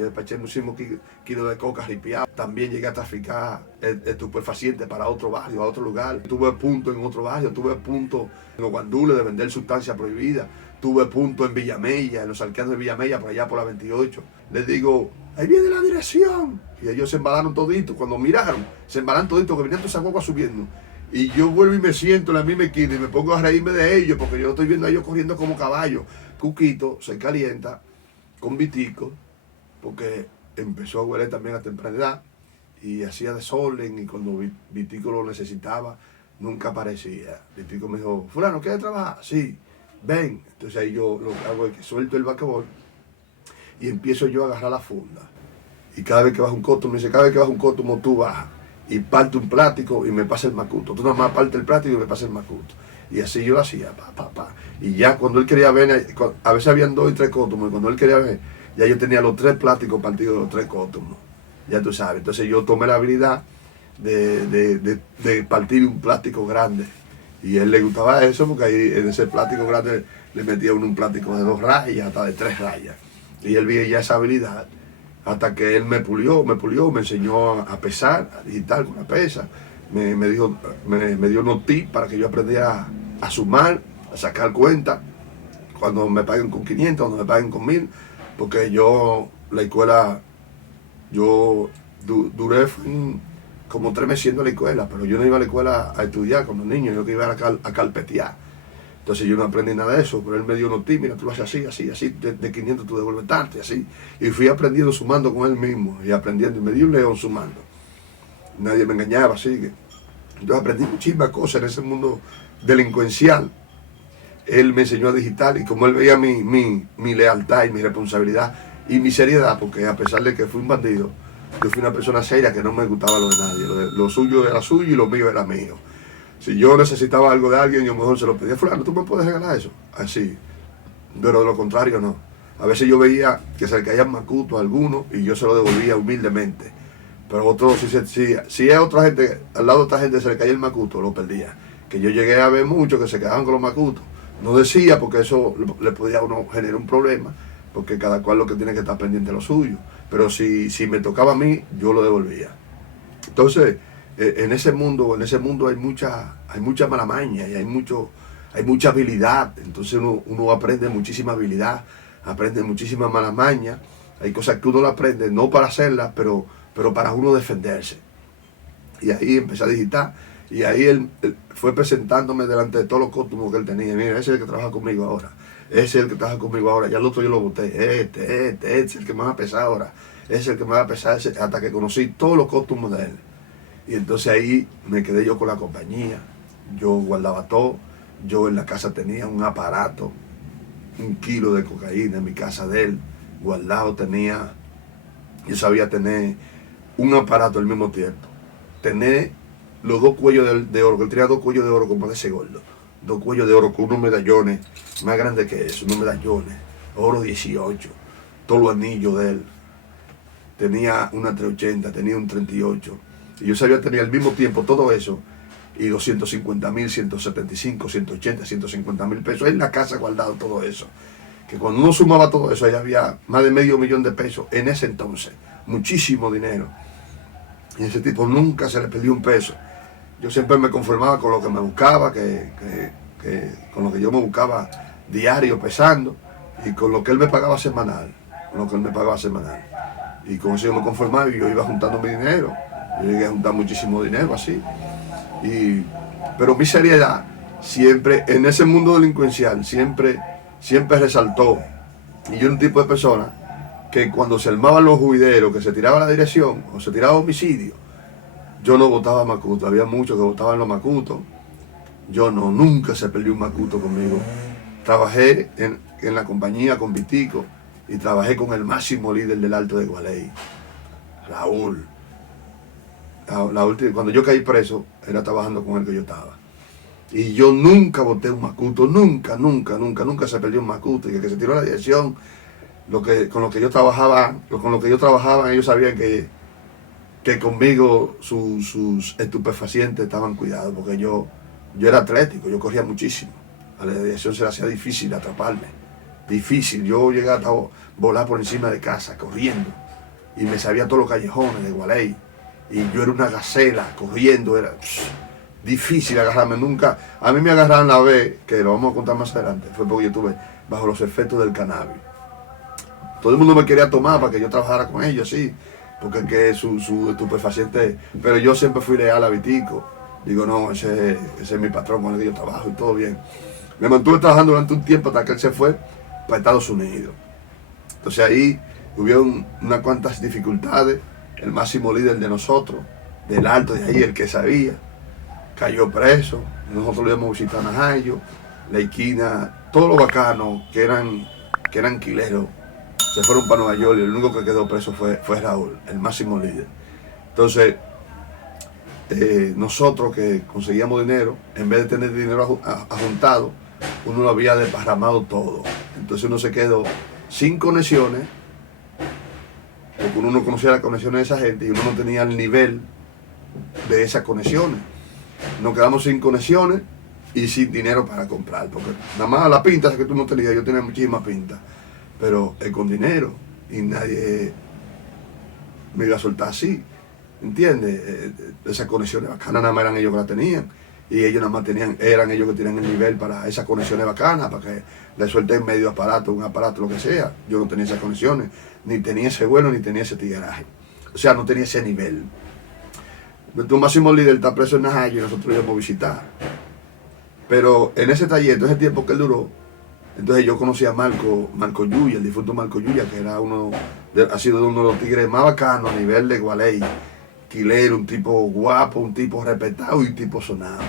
yo despaché muchísimos kilos de coca ripiado. También llegué a traficar estupefacientes para otro barrio, a otro lugar. Tuve punto en otro barrio, tuve punto en los guandules de vender sustancias prohibidas. Tuve punto en Villamella, en los alcances de Villamella, por allá por la 28. Les digo, ahí viene la dirección. Y ellos se embalaron toditos. Cuando miraron, se embalaron toditos, que venían toda esa guagua subiendo. Y yo vuelvo y me siento en la misma esquina y me pongo a reírme de ellos, porque yo estoy viendo a ellos corriendo como caballos. Cuquito se calienta con Vitico, porque empezó a huele también a temprana edad y hacía desorden, y cuando Vitico lo necesitaba, nunca aparecía. Vitico me dijo, fulano, ¿quieres trabajar? Sí, ven. Entonces ahí yo lo que hago es que suelto el basquetbol y empiezo yo a agarrar la funda. Y cada vez que baja un cótumo, me dice, cada vez que baja un cótumo tú bajas y parte un plástico y me pasa el macuto. Tú nada más parte el plástico y me pasa el macuto. Y así yo lo hacía, Y ya cuando él quería ver, a veces habían 2 y 3 cótumos, y cuando él quería ver, ya yo tenía los 3 plásticos partidos de los 3 cótumos. Ya tú sabes. Entonces yo tomé la habilidad de partir un plástico grande. Y a él le gustaba eso, porque ahí en ese plástico grande le metía uno un plástico de 2 rayas, hasta de 3 rayas. Y él vio ya esa habilidad, hasta que él me pulió, me enseñó a pesar, a digitar con la pesa. Me dio unos tips para que yo aprendiera a sumar, a sacar cuenta, cuando me paguen con 500, cuando me paguen con 1000, porque yo, la escuela, yo duré como 3 meses yendo a la escuela, pero yo no iba a la escuela a estudiar con los niños, yo que iba a carpetear. Entonces yo no aprendí nada de eso, pero él me dio unos tips, mira, tú lo haces así, de 500 tú devuelves tanto, y así. Y fui aprendiendo sumando con él mismo, y aprendiendo, y me dio un león sumando. Nadie me engañaba, así que yo aprendí muchísimas cosas en ese mundo delincuencial. Él me enseñó a digitar, y como él veía mi lealtad y mi responsabilidad y mi seriedad, porque a pesar de que fui un bandido, yo fui una persona seria que no me gustaba lo de nadie. Lo suyo era suyo y lo mío era mío. Si yo necesitaba algo de alguien, yo mejor se lo pedía, fulano, ¿tú me puedes regalar eso? Así. Pero de lo contrario no. A veces yo veía que se le caían macutos a algunos y yo se lo devolvía humildemente. Pero otros, si a otra gente, al lado de otra gente se le caía el macuto, lo perdía. Que yo llegué a ver muchos que se quedaban con los macutos. No decía, porque eso le podía a uno generar un problema, porque cada cual lo que tiene que estar pendiente de lo suyo. Pero si me tocaba a mí, yo lo devolvía. Entonces, en ese mundo hay mucha mala maña y hay mucha habilidad. Entonces uno aprende muchísima habilidad, aprende muchísima mala maña. Hay cosas que uno lo aprende no para hacerlas, pero para uno defenderse. Y ahí empecé a digitar, y ahí él fue presentándome delante de todos los cótumos que él tenía. Mira, ese es el que trabaja conmigo ahora, ese es el que trabaja conmigo ahora, ya el otro yo lo boté, este es el que me va a pesar ahora, ese es el que me va a pesar, hasta que conocí todos los cótumos de él. Y entonces ahí me quedé yo con la compañía, yo guardaba todo, yo en la casa tenía un aparato, 1 kilo de cocaína en mi casa de él, guardado tenía, yo sabía tener un aparato al mismo tiempo, tener los 2 cuellos de oro, que él tenía 2 cuellos de oro como de ese gordo, 2 cuellos de oro con unos medallones más grandes que eso, unos medallones, oro 18, todos los anillos de él, tenía una 380, tenía un 38, y yo sabía tener al mismo tiempo todo eso, y 250,000, 175, 180, 150,000 pesos en la casa guardado todo eso. Que cuando uno sumaba todo eso, ahí había más de $500,000 de pesos en ese entonces, muchísimo dinero. Y ese tipo nunca se le perdió un peso. Yo siempre me conformaba con lo que me buscaba, con lo que yo me buscaba diario pesando, y con lo que él me pagaba semanal, Y con eso yo me conformaba, y yo iba juntando mi dinero. Yo llegué a juntar muchísimo dinero así. Pero mi seriedad siempre, en ese mundo delincuencial, siempre resaltó. Y yo era un tipo de persona que cuando se armaban los juideros, que se tiraba la dirección o se tiraba homicidio, yo no votaba macuto. Había muchos que votaban los macutos. Yo no, nunca se perdió un macuto conmigo. Trabajé en la compañía con Vitico, y trabajé con el máximo líder del Alto de Gualey, Raúl. Cuando yo caí preso, era trabajando con él que yo estaba. Y yo nunca boté un macuto, nunca se perdió un macuto. Y el que se tiró la dirección, con lo que yo trabajaba, ellos sabían que conmigo sus estupefacientes estaban cuidados, porque yo era atlético, yo corría muchísimo. A la dirección se le hacía difícil atraparme. Difícil, yo llegué a volar por encima de casa, corriendo. y me sabía todos los callejones de Gualey. Y yo era una gacela corriendo, era difícil agarrarme. Nunca, a mí me agarraron la vez, que lo vamos a contar más adelante, fue porque yo estuve bajo los efectos del cannabis. Todo el mundo me quería tomar para que yo trabajara con ellos, sí, porque que su estupefaciente, pero yo siempre fui leal a Vitico. Digo, no, ese es mi patrón con el que yo trabajo y todo bien. Me mantuve trabajando durante un tiempo hasta que él se fue para Estados Unidos. Entonces ahí hubieron unas cuantas dificultades. El máximo líder de nosotros, del alto de ahí, el que sabía, cayó preso. Nosotros lo íbamos a visitar a Najayo, la esquina, todos los bacanos que eran quileros se fueron para Nueva York y el único que quedó preso fue Raúl, el máximo líder. Entonces, nosotros que conseguíamos dinero, en vez de tener dinero ajuntado, uno lo había desparramado todo. Entonces uno se quedó sin conexiones, porque uno no conocía las conexiones de esa gente y uno no tenía el nivel de esas conexiones. Nos quedamos sin conexiones y sin dinero para comprar, porque nada más la pinta que tú no tenías, yo tenía muchísimas pintas, pero con dinero, y nadie me iba a soltar así, ¿entiendes? Esas conexiones bacanas nada más eran ellos que las tenían, y ellos nada más eran ellos que tenían el nivel para esas conexiones bacanas, para que le suelten medio aparato, un aparato, lo que sea. Yo no tenía esas conexiones, ni tenía ese vuelo, ni tenía ese tigueraje, o sea, no tenía ese nivel. Nuestro máximo líder está preso en Najayo y nosotros íbamos a visitar. Pero en ese taller, en ese tiempo que él duró, entonces yo conocí a Marco Yuya, el difunto Marco Yuya, que era ha sido uno de los tigres más bacanos a nivel de Gualey. Quilero, un tipo guapo, un tipo respetado y un tipo sonado.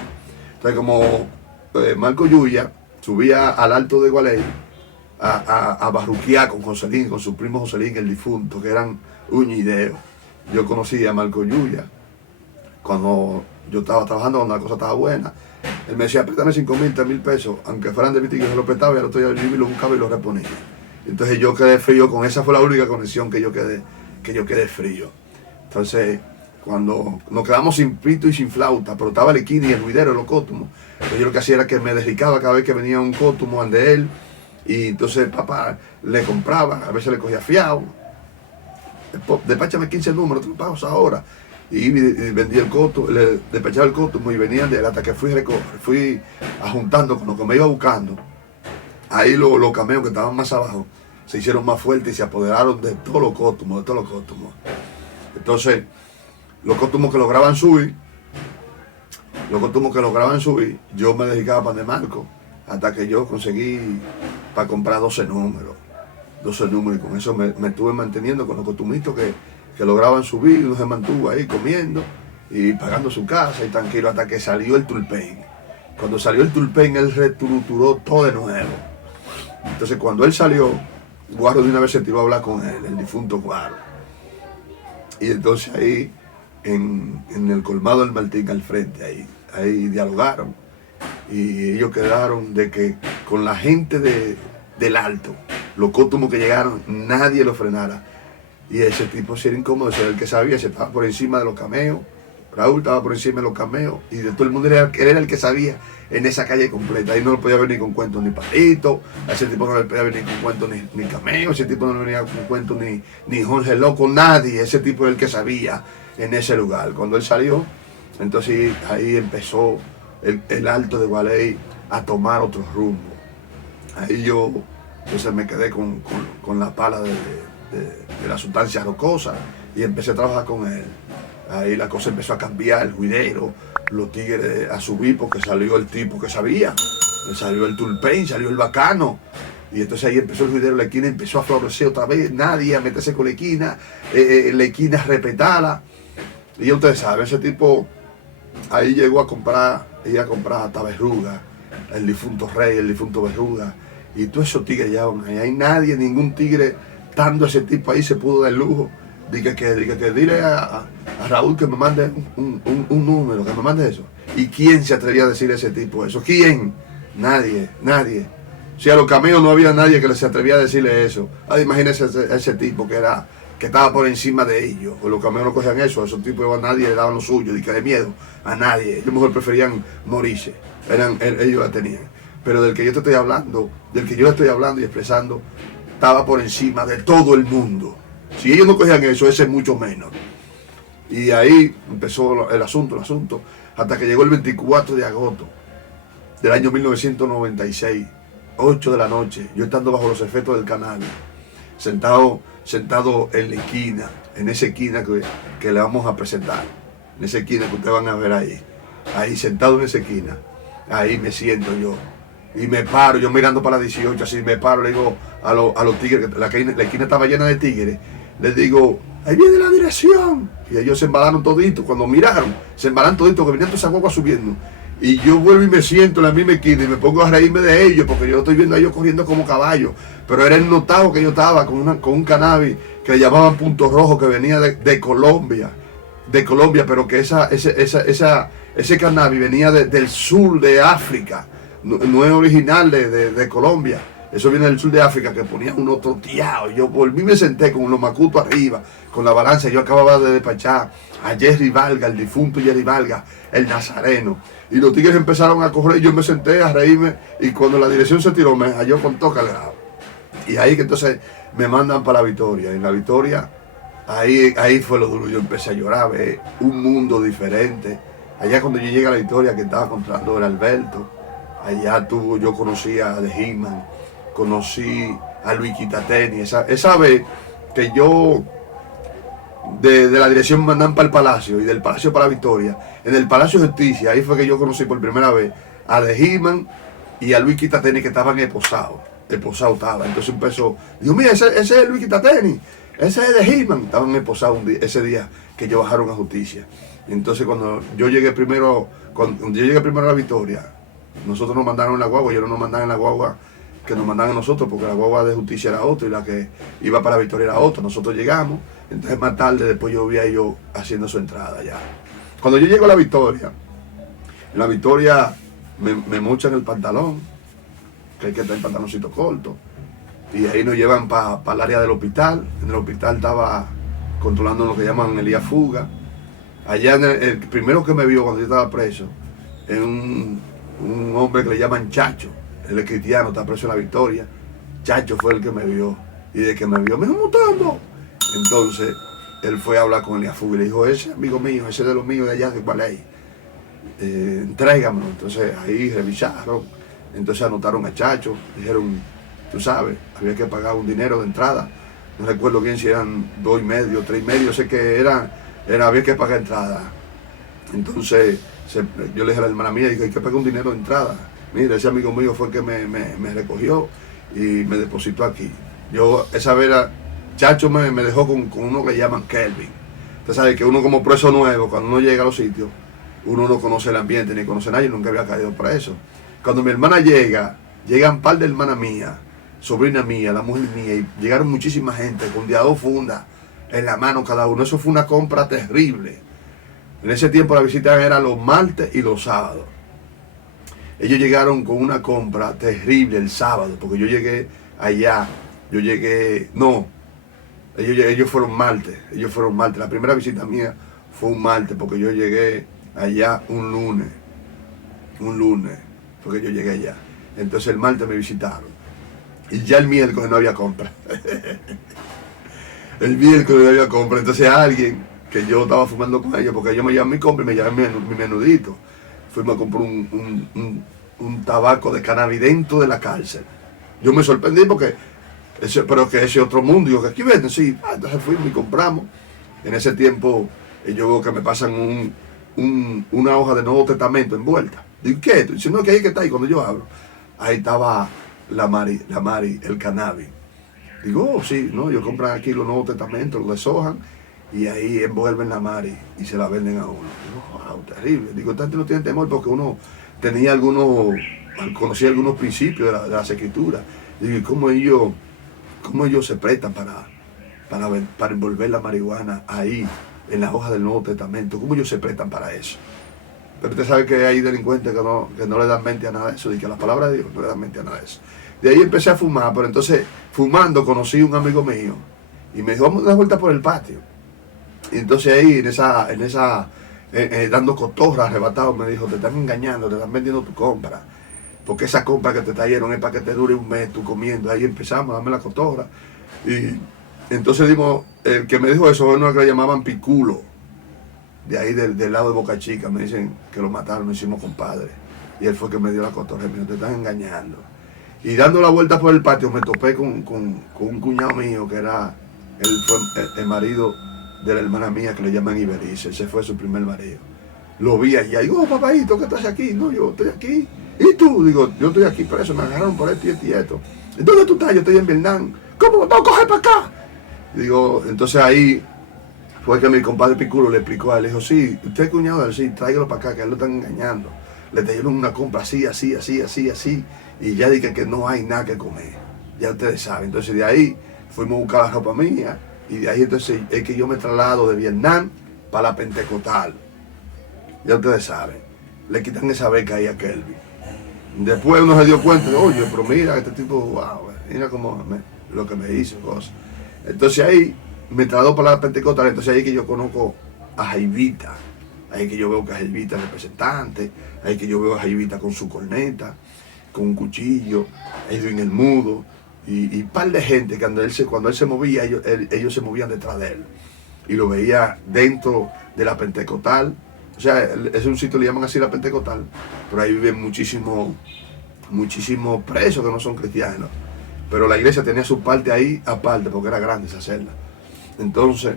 Entonces como Marco Yuya subía al alto de Gualey a barruquear con Joselín, con su primo Joselín, el difunto, que eran uña y dedo. Yo conocí a Marco Yuya cuando yo estaba trabajando, cuando la cosa estaba buena. Él me decía, préstame 5,000, 3,000 pesos, aunque fueran de Vitico, yo se lo prestaba y al otro día yo lo buscaba y lo reponía. Entonces yo quedé frío, con esa fue la única conexión que yo quedé frío. Entonces, cuando nos quedamos sin pito y sin flauta, pero estaba el esquina y el juidero, los cótumos, pues yo lo que hacía era que me desricaba cada vez que venía un cótumo ante él, y entonces papá le compraba, a veces le cogía fiado, despáchame 15 números, te lo pago ahora. Y vendía el coto, le despechaba el coto y venían de él hasta que fui ajuntando con lo que me iba buscando. Ahí los cameos que estaban más abajo se hicieron más fuertes y se apoderaron de todos los cótumos, Entonces, los cótumos que lograban subir, yo me dedicaba para de Marco, hasta que yo conseguí para comprar 12 números, y con eso me estuve manteniendo con los cotumitos que lograban subir, y uno se mantuvo ahí comiendo y pagando su casa y tranquilo hasta que salió el Tulpen. Cuando salió el Tulpen, él reestructuró todo de nuevo. Entonces cuando él salió, Guaro de una vez se tiró a hablar con él, el difunto Guaro. Y entonces ahí, en el colmado del Martín al frente, ahí dialogaron. Y ellos quedaron de que con la gente del alto, los cótumos que llegaron, nadie lo frenara. Y ese tipo sí era incómodo, ese era el que sabía, se estaba por encima de los cameos. Raúl estaba por encima de los cameos y de todo el mundo él era el que sabía en esa calle completa. Ahí no lo podía venir con cuentos ni Palito, a ese tipo no le podía venir con cuentos ni Cameo, ese tipo no le venía con cuentos ni Jorge Loco, nadie. Ese tipo era el que sabía en ese lugar. Cuando él salió, entonces ahí empezó el alto de Gualey a tomar otro rumbo. Ahí yo entonces me quedé con la pala de la sustancia rocosa y empecé a trabajar con él. Ahí la cosa empezó a cambiar, el juidero, los tigres a subir porque salió el tipo que sabía, salió el Tulpen, salió el bacano, y entonces ahí empezó el juidero, la esquina empezó a florecer otra vez, nadie a meterse con la esquina a respetarla, y ya ustedes saben, ese tipo ahí llegó a comprar hasta Verruga, el difunto Rey, el difunto Verruga, y todos esos tigres ya, ahí hay nadie, ningún tigre tanto ese tipo ahí se pudo dar el lujo. Dije que dile a Raúl que me mande un número, que me mande eso. ¿Y quién se atrevía a decir a ese tipo eso? ¿Quién? Nadie. Si a los cameos no había nadie que se atrevía a decirle eso. Imagínense ese tipo que estaba por encima de ellos. O los cameos no cogían eso, esos tipos a nadie le daban lo suyo, y que de miedo a nadie. Ellos mejor preferían morirse. Ellos la tenían. Pero del que yo te estoy hablando, del que yo estoy hablando y expresando, estaba por encima de todo el mundo. Si ellos no cogían eso, ese es mucho menos. Y ahí empezó el asunto, hasta que llegó el 24 de agosto del año 1996, 8 de la noche, yo estando bajo los efectos del cannabis, sentado en la esquina, en esa esquina que le vamos a presentar, en esa esquina que ustedes van a ver ahí sentado en esa esquina, ahí me siento yo. Y me paro, yo mirando para la 18, así me paro, le digo a los tigres, que la esquina estaba llena de tigres, les digo, ahí viene la dirección. Y ellos se embalaron toditos, cuando miraron, se embalaron toditos, que venían todas esas guaguas subiendo. Y yo vuelvo y me siento en la misma esquina y me pongo a reírme de ellos, porque yo estoy viendo a ellos corriendo como caballos. Pero era el notado que yo estaba con un cannabis que le llamaban Punto Rojo, que venía de Colombia, pero que ese cannabis venía del sur de África. No es original de Colombia, eso viene del sur de África, que ponían unos troteados. Yo volví, me senté con los macutos arriba, con la balanza. Yo acababa de despachar a Jerry Valga, el difunto Jerry Valga, el nazareno, y los tigres empezaron a correr. Yo me senté a reírme, y cuando la dirección se tiró, me halló con toca el grado. Y ahí que entonces me mandan para la Victoria. En la Victoria, ahí fue lo duro. Yo empecé a llorar, un mundo diferente. Allá cuando yo llegué a la Victoria, que estaba controlando el Alberto, allá yo conocí a The Hitman, conocí a Luis Quitateni. Esa vez que yo de la dirección me mandan para el Palacio, y del Palacio para la Victoria, en el Palacio de Justicia, ahí fue que yo conocí por primera vez a The Hitman y a Luis Quitateni, que estaban esposados estaba. Entonces empezó, digo, mira, ese es Luis Quitateni, ese es The Hitman. Estaban esposados ese día que ellos bajaron a Justicia. Entonces cuando yo llegué primero a la Victoria, nosotros nos mandaron en la guagua, ellos no nos mandaron en la guagua que nos mandaban a nosotros, porque la guagua de Justicia era otra y la que iba para la Victoria era otra. Nosotros llegamos, entonces más tarde después yo vi a ellos haciendo su entrada ya. Cuando yo llego a la Victoria, en la Victoria me mochan el pantalón, que hay que estar en pantaloncito corto, y ahí nos llevan para el área del hospital. En el hospital estaba controlando lo que llaman el día fuga. Allá el primero que me vio cuando yo estaba preso es un hombre que le llaman Chacho. Él es cristiano, está preso en la Victoria. Chacho fue el que me vio, y de que me vio me dijo, Mutombo. Entonces él fue a hablar con Elías Fuga y le dijo, ese amigo mío, ese de los míos de allá de Gualey, entrégamelo. Entonces ahí revisaron, entonces anotaron a Chacho, dijeron, tú sabes, había que pagar un dinero de entrada, no recuerdo bien si eran 2,5, 3,5, sé que había que pagar entrada. Entonces yo le dije a la hermana mía, dije, hay que pagar un dinero de entrada. Mira, ese amigo mío fue el que me recogió y me depositó aquí. Yo, esa vez, Chacho me dejó con uno que llaman Kelvin. Usted sabe que uno como preso nuevo, cuando uno llega a los sitios, uno no conoce el ambiente ni conoce a nadie, nunca había caído preso. Cuando mi hermana llegan un par de hermanas mías, sobrina mía, la mujer mía, y llegaron muchísima gente con 2 fundas en la mano cada uno. Eso fue una compra terrible. En ese tiempo la visita era los martes y los sábados. Ellos llegaron con una compra terrible el sábado, porque yo llegué allá, ellos fueron martes, la primera visita mía fue un martes, porque yo llegué allá un lunes, porque yo llegué allá. Entonces el martes me visitaron, y ya el miércoles no había compra. Entonces alguien que yo estaba fumando con ellos, porque ellos me llevan mi compra y me llevan mi menudito. Fuimos a comprar un tabaco de cannabis dentro de la cárcel. Yo me sorprendí porque ese otro mundo, digo, que aquí venden, sí. Entonces fuimos y compramos. En ese tiempo yo veo que me pasan una hoja de Nuevo Testamento envuelta. Digo, ¿qué? Dice, no, que ahí que está ahí. Cuando yo abro, ahí estaba la Mari, el cannabis. Digo, oh, sí, no, ellos compran aquí los Nuevos Testamentos, los deshojan, y ahí envuelven la Mari y se la venden a uno. Digo, wow, terrible. Digo, tanto no tiene temor, porque uno conocía algunos principios de las escrituras. Digo, ¿y cómo ellos se prestan para envolver la marihuana ahí en las hojas del Nuevo Testamento? ¿Cómo ellos se prestan para eso? Pero usted sabe que hay delincuentes que no le dan mente a nada de eso, y que las palabras de Dios no le dan mente a nada de eso. De ahí empecé a fumar, pero entonces fumando conocí a un amigo mío y me dijo, vamos a dar vuelta por el patio. Y entonces ahí dando cotorra, arrebatado, me dijo, te están engañando, te están vendiendo tu compra, porque esa compra que te trajeron es para que te dure un mes tú comiendo. Ahí empezamos a darme la cotorra, y Entonces dimos, el que me dijo eso, bueno, que le llamaban Piculo, de ahí del lado de Boca Chica, me dicen que lo mataron, lo hicimos compadre. Y él fue el que me dio la cotorra, me dijo, te están engañando. Y dando la vuelta por el patio me topé con un cuñado mío que era, él fue el marido de la hermana mía que le llaman Iberice, ese fue su primer marido. Lo vi allá, y digo, oh, papadito, ¿qué estás aquí? No, yo estoy aquí. ¿Y tú? Digo, yo estoy aquí preso, me agarraron por esto y esto y esto. ¿Dónde tú estás? Yo estoy en Vietnam. ¿Cómo? No, coge para acá. Digo, entonces ahí fue que mi compadre Piculo le explicó a él, le dijo, sí, usted es cuñado de él, sí, tráigalo para acá, que a él lo están engañando. Le dieron una compra así, así, así, así, así, y ya dije que no hay nada que comer. Ya ustedes saben. Entonces de ahí fuimos a buscar la ropa mía, y de ahí entonces es que yo me traslado de Vietnam para la Pentecostal. Ya ustedes saben. Le quitan esa beca ahí a Kelvin. Después uno se dio cuenta de, oye, pero mira, este tipo, wow, mira cómo lo que me hizo, cosas. Entonces ahí me trasladó para la Pentecostal, entonces ahí que yo conozco a Jaivita. Ahí que yo veo que Jaivita es representante, ahí que yo veo a Jaivita con su corneta, con un cuchillo, Edwin el Mudo, y un par de gente que cuando él se movía, ellos se movían detrás de él. Y lo veía dentro de la Pentecostal. O sea, es un sitio, le llaman así la Pentecostal, pero ahí viven muchísimos presos que no son cristianos. Pero la iglesia tenía su parte ahí aparte, porque era grande esa celda. Entonces,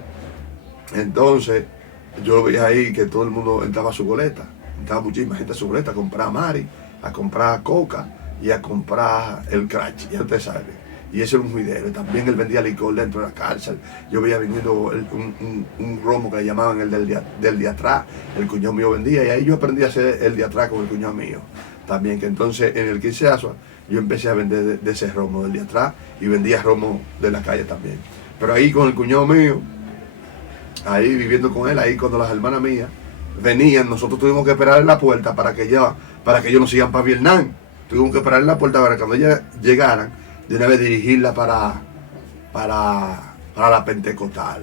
yo veía ahí que todo el mundo entraba a su goleta. Entraba muchísima gente a su goleta a comprar Mari, a comprar coca y a comprar el crack, ya ustedes saben. Y ese era un juidero. También él vendía licor dentro de la cárcel. Yo veía vendiendo un romo que le llamaban el del de atrás. El cuñado mío vendía, y ahí yo aprendí a hacer el de atrás con el cuñado mío. También que entonces en el 15 Asua yo empecé a vender de ese romo del de atrás, y vendía romo de la calle también. Pero ahí con el cuñado mío, ahí viviendo con él, ahí cuando las hermanas mías venían, nosotros tuvimos que esperar en la puerta para que ellos nos sigan para Vietnam. Tuvimos que esperar en la puerta para que cuando ellas llegaran, de una vez dirigirla para la Pentecostal.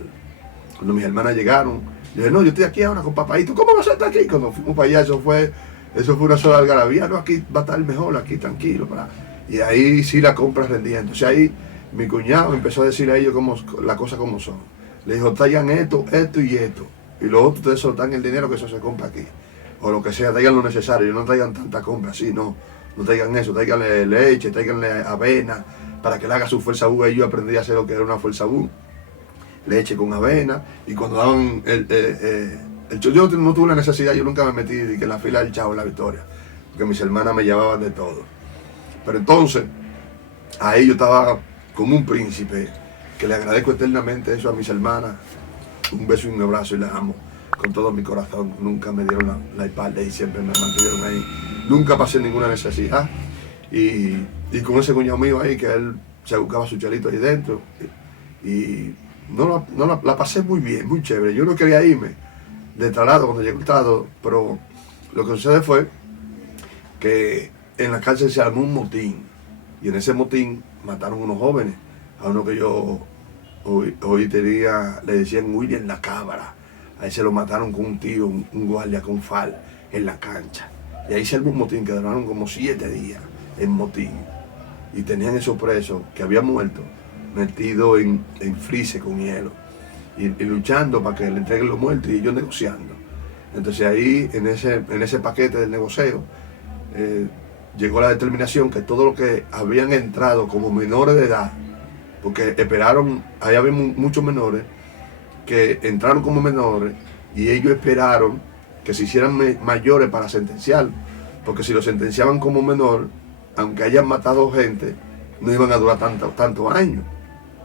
Cuando mis hermanas llegaron, yo dije, no, yo estoy aquí ahora con papá. ¿Y tú cómo vas a estar aquí? Cuando fuimos para allá, eso fue una sola algarabía. No, aquí va a estar mejor, aquí tranquilo. Y ahí sí la compra rendía. Entonces ahí mi cuñado empezó a decirle a ellos las cosas como son. Le dijo, traigan esto, esto y esto. Y los otros ustedes soltan el dinero que eso se compra aquí. O lo que sea, traigan lo necesario. No traigan tanta compra así, no. No traigan eso, traiganle leche, traiganle avena, para que le haga su fuerza U. Y yo aprendí a hacer lo que era una fuerza U. Leche con avena. Y cuando daban yo no tuve la necesidad, yo nunca me metí en la fila del Chavo en la Victoria, porque mis hermanas me llevaban de todo. Pero entonces, ahí yo estaba como un príncipe, que le agradezco eternamente eso a mis hermanas. Un beso y un abrazo, y las amo con todo mi corazón. Nunca me dieron la espalda y siempre me mantuvieron ahí. Nunca pasé ninguna necesidad. Y con ese cuñado mío ahí, que él se buscaba su chelito ahí dentro. Y la pasé muy bien, muy chévere. Yo no quería irme de traslado cuando llegó el traslado, pero lo que sucede fue que en la cárcel se armó un motín. Y en ese motín mataron unos jóvenes. A uno que yo hoy le decían William la Cabra. Ahí se lo mataron con un tío, un guardia con fal en la cancha. Y ahí se armó un motín que duraron como 7 días en motín. Y tenían esos presos que habían muerto metidos en freezer con hielo. Y luchando para que le entreguen los muertos, y ellos negociando. Entonces ahí, en ese paquete del negocio, llegó la determinación que todos los que habían entrado como menores de edad, porque esperaron, ahí había muchos menores que entraron como menores, y ellos esperaron que se hicieran mayores para sentenciar, porque si lo sentenciaban como menor, aunque hayan matado gente, no iban a durar tantos años.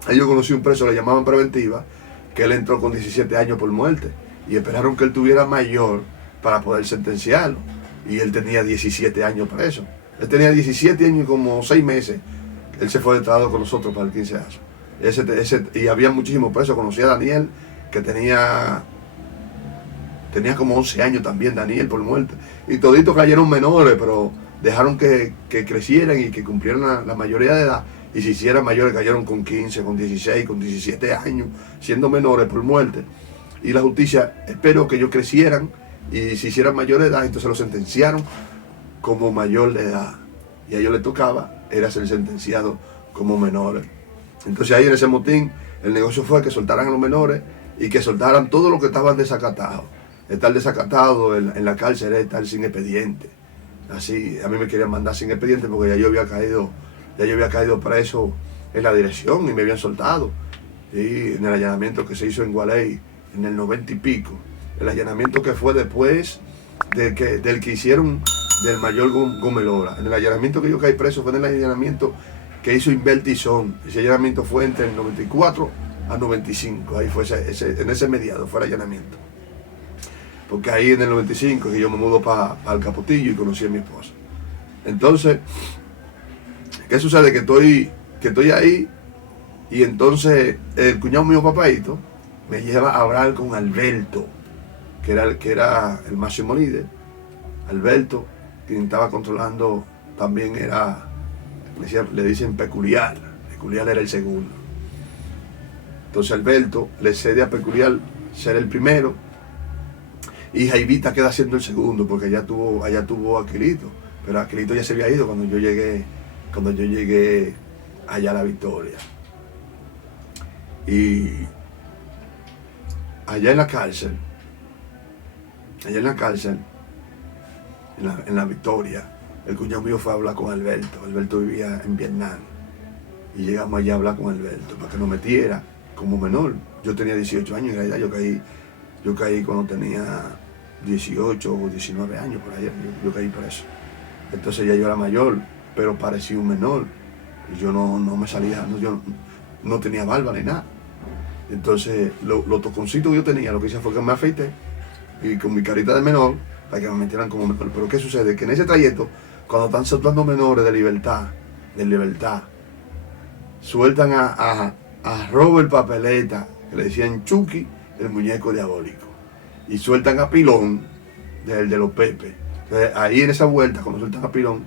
Ahí yo conocí un preso, le llamaban preventiva, que él entró con 17 años por muerte, y esperaron que él tuviera mayor para poder sentenciarlo, y él tenía 17 años preso. Él tenía 17 años y como 6 meses, él se fue de traslado con nosotros para el 15 años. Y había muchísimos presos. Conocí a Daniel, que tenía como 11 años también, Daniel, por muerte. Y toditos cayeron menores, pero dejaron que crecieran y que cumplieran la mayoría de edad. Y si hicieran mayores, cayeron con 15, con 16, con 17 años, siendo menores por muerte. Y la justicia, espero que ellos crecieran y se hicieran mayor de edad, entonces los sentenciaron como mayor de edad. Y a ellos les tocaba, era ser sentenciado como menores. Entonces ahí en ese motín, El negocio fue que soltaran a los menores y que soltaran todos los que estaban desacatados. Estar desacatado en la cárcel es estar sin expediente. Así, a mí me querían mandar sin expediente porque ya yo había caído preso en la dirección y me habían soltado. Y en el allanamiento que se hizo en Gualey en el 90 y pico, el allanamiento que fue después del que hicieron del mayor Gomelora. En el allanamiento que yo caí preso fue en el allanamiento que hizo Invertizón. Ese allanamiento fue entre el 94 a 95. Ahí fue en ese mediado fue el allanamiento. Porque ahí en el 95 que yo me mudo para el Capotillo y conocí a mi esposa. Entonces, ¿qué sucede? Que estoy ahí y entonces el cuñado mío, Papaito, me lleva a hablar con Alberto, que era el máximo líder. Alberto, quien estaba controlando, también le dicen Peculiar. Peculiar era el segundo. Entonces Alberto le cede a Peculiar ser el primero y Jaivita queda siendo el segundo porque allá tuvo a Aquilito, pero Aquilito ya se había ido cuando yo llegué allá a La Victoria. Y allá en la cárcel, en la Victoria, el cuñado mío fue a hablar con Alberto. Alberto vivía en Vietnam. Y llegamos allá a hablar con Alberto para que nos metiera como menor. Yo tenía 18 años, en realidad yo caí cuando tenía 18 o 19 años por allá. Yo caí preso. Entonces ya yo era mayor, pero parecía un menor. Y yo no me salía, yo no tenía barba ni nada. Entonces los toconcitos que yo tenía, lo que hice fue que me afeité y con mi carita de menor para que me metieran como menor. Pero ¿qué sucede? Que en ese trayecto, cuando están soltando menores de libertad, sueltan a Robert Papeleta, que le decían Chucky, el muñeco diabólico, y sueltan a Pilón, del de los Pepe. Entonces, ahí en esa vuelta, cuando sueltan a Pilón